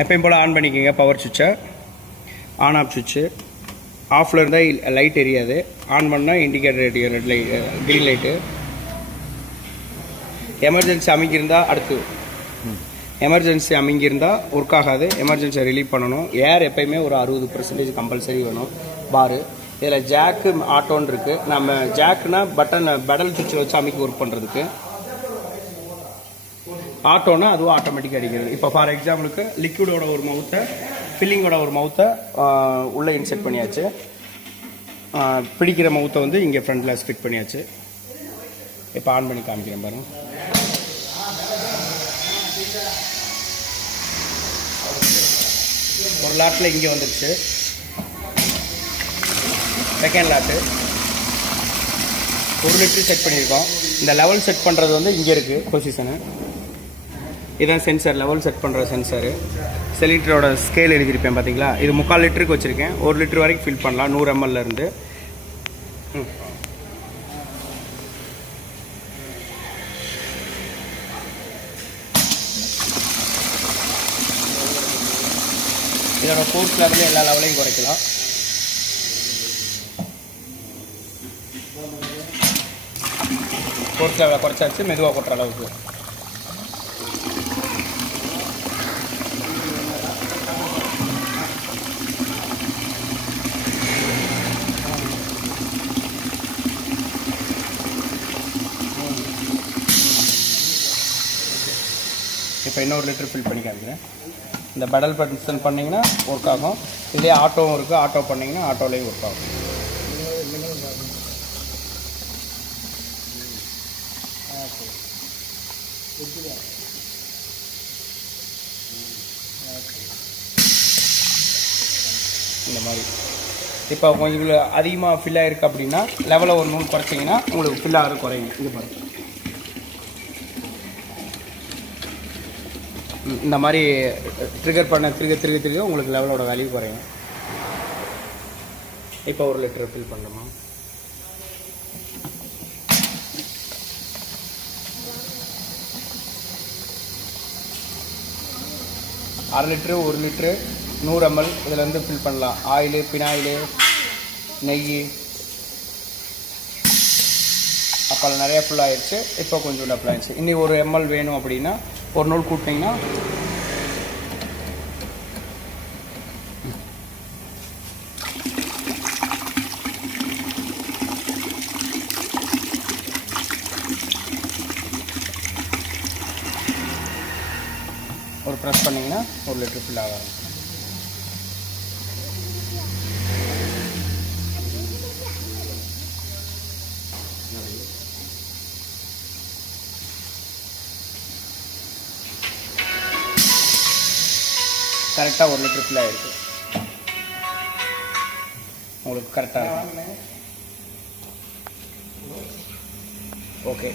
எப்பயும் போல் ஆன் பண்ணிக்கோங்க பவர் சுவிட்சை ஆன் ஆஃப் சுவிட்சு ஆஃபில் இருந்தால் லைட் எரியாது. ஆன் பண்ணால் இண்டிகேட்டர் எரியும் red light green light emergency அமைக்கியிருந்தால் அடுத்து. எமர்ஜென்சி அமைங்கியிருந்தால் ஒர்க் ஆகாது. எமர்ஜென்சியை ரிலீவ் பண்ணணும். ஏர் எப்பயுமே ஒரு அறுபது பர்சன்டேஜ் கம்பல்சரி வேணும். பாரு இதில் ஜாக்கு ஆட்டோன்னு இருக்குது நம்ம ஜாக்குனா பட்டன் பெடல் சுவிட்சில் வச்சு அமைக்க ஒர்க் பண்ணுறதுக்கு ஆட்டோன்னா அதுவும் ஆட்டோமேட்டிக்காக அடிக்கிறது. இப்போ ஃபார் எக்ஸாம்பிளுக்கு லிக்விடோட ஒரு மவுத்தை ஃபில்லிங்கோட ஒரு மவுத்தை உள்ளே இன்செர்ட் பண்ணியாச்சு. பிடிக்கிற மவுத்தை வந்து இங்கே ஃப்ரண்டில் ஸ்பிட் பண்ணியாச்சு. இப்போ ஆன் பண்ணி காமிக்கிறேன் பாருங்கள் ஒரு லாட்டில் இங்கே வந்துடுச்சு செகண்ட் லாட்டு ஒரு லிட்டர் செட் பண்ணியிருக்கோம். இந்த லெவல் செட் பண்ணுறது வந்து இங்கே இருக்குது பொசிஷனு இதான் சென்சார் லெவல் செட் பண்ணுற சென்சாரு செலிட்டரோட ஸ்கேல் எழுதியிருப்பேன் பார்த்தீங்களா இது முக்கால் லிட்டருக்கு வச்சுருக்கேன். ஒரு லிட்டர் வரைக்கும் ஃபில் பண்ணலாம் நூறு எம்எல்லேருந்து இதோட ஃபோர்ஸ் லெவலில் எல்லா லெவலையும் குறைக்கலாம். ஃபோர்ஸ் லெவலை குறைச்சாச்சு மெதுவாக கொட்டுற அளவுக்கு. இப்போ இன்னொரு லிட்டர் ஃபில் பண்ணி காமிக்கிறேன் இந்த பெடல் பட்டன் பண்ணிங்கன்னா ஒர்க் ஆகும். இதுலேயே ஆட்டோவும் இருக்குது ஆட்டோ பண்ணிங்கன்னா ஆட்டோலேயும் ஒர்க் ஆகும். இந்த மாதிரி. இப்போ கொஞ்சம் அதிகமாக ஃபில் ஆகிருக்கு அப்படின்னா லெவலில் ஒரு நூல் குறைச்சிங்கன்னா உங்களுக்கு ஃபில் ஆகிறது குறையும். இது பாருங்கள் இந்த மாதிரி ட்ரிகர் பண்ண திருக திருக திருக உங்களுக்கு லெவலோட வேல்யூ குறையும். இப்போ ஒரு லிட்டர் ஃபில் பண்ணணுமா அரை லிட்ரு ஒரு லிட்ரு நூறு எம்எல் இதுலேருந்து ஃபில் பண்ணலாம். ஆயிலு பினாயிலு நெய். அப்போ நிறைய ஃபுல் ஆயிடுச்சு இப்போ கொஞ்சம் டபுள் ஆயிடுச்சு இன்னி ஒரு எம்எல் வேணும் அப்படின்னா ஒரு நூல் கூட்டினீங்கன்னா ஒரு ப்ரெஸ் பண்ணிங்கன்னா ஒரு லிட்டர் ஃபில் ஆக ஆரம்பிக்கும். கரெக்டாக ஒரு லிட்டர் ஃபில் ஆகிருக்கு உங்களுக்கு கரெக்டாக ஓகே